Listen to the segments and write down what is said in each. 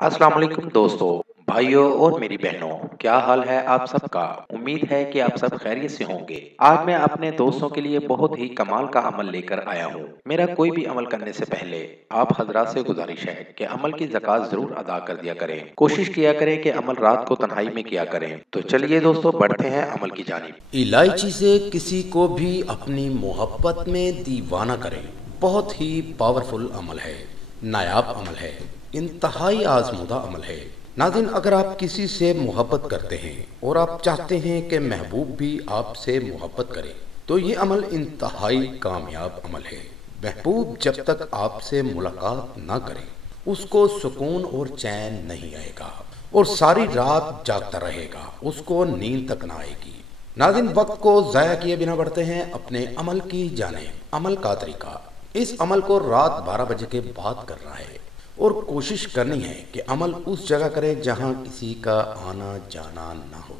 अस्सलाम वालेकुम दोस्तों, भाइयों और मेरी बहनों, क्या हाल है आप सबका। उम्मीद है कि आप सब खैरियत से होंगे। आज मैं अपने दोस्तों के लिए बहुत ही कमाल का अमल लेकर आया हूँ। मेरा कोई भी अमल करने से पहले आप हजरात से गुजारिश है कि अमल की ज़कात जरूर अदा कर दिया करें। कोशिश किया करें कि अमल रात को तन्हाई में किया करें। तो चलिए दोस्तों, बढ़ते हैं अमल की जानिब। इलायची से किसी को भी अपनी मोहब्बत में दीवाना करें। बहुत ही पावरफुल अमल है, नायाब अमल है, इंतहाई आजमूदा अमल है। नाज़रीन, अगर आप किसी से मोहब्बत करते हैं और आप चाहते हैं कि महबूब भी आपसे मोहब्बत करे, तो ये अमल इंतहाई कामयाब अमल है। महबूब जब तक आपसे मुलाकात ना करे, उसको सुकून और चैन नहीं आएगा और सारी रात जागता रहेगा, उसको नींद तक ना आएगी। नाज़रीन, वक्त को ज़ाया किए बिना बढ़ते हैं अपने अमल की जानिब। अमल का तरीका: इस अमल को रात 12 बजे के बाद करना है और कोशिश करनी है कि अमल उस जगह करें जहां किसी का आना जाना ना हो।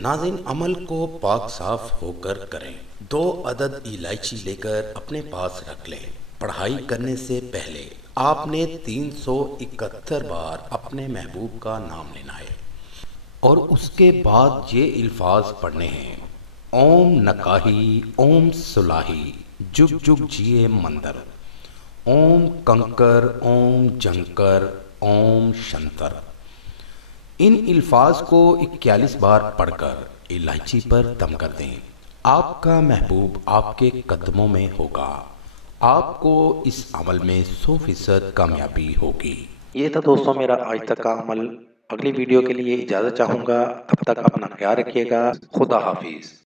नाज़रीन, अमल को पाक साफ होकर करें। 2 अदद इलायची लेकर अपने पास रख लें। पढ़ाई करने से पहले आपने 371 बार अपने महबूब का नाम लेना है और उसके बाद ये अल्फाज पढ़ने हैं: ओम नकाही, ओम सुलाही, जुग जुग जिए मंदर, ओम कंकर, ओम जंकर, ओम शंतर। इन अल्फाज को 41 बार पढ़कर इलायची पर दम कर दें। आपका महबूब आपके कदमों में होगा। आपको इस अमल में 100% कामयाबी होगी। ये था दोस्तों मेरा आज तक का अमल। अगली वीडियो के लिए इजाज़त चाहूँगा। तब तक अपना ख्याल रखिएगा। खुदा हाफिज।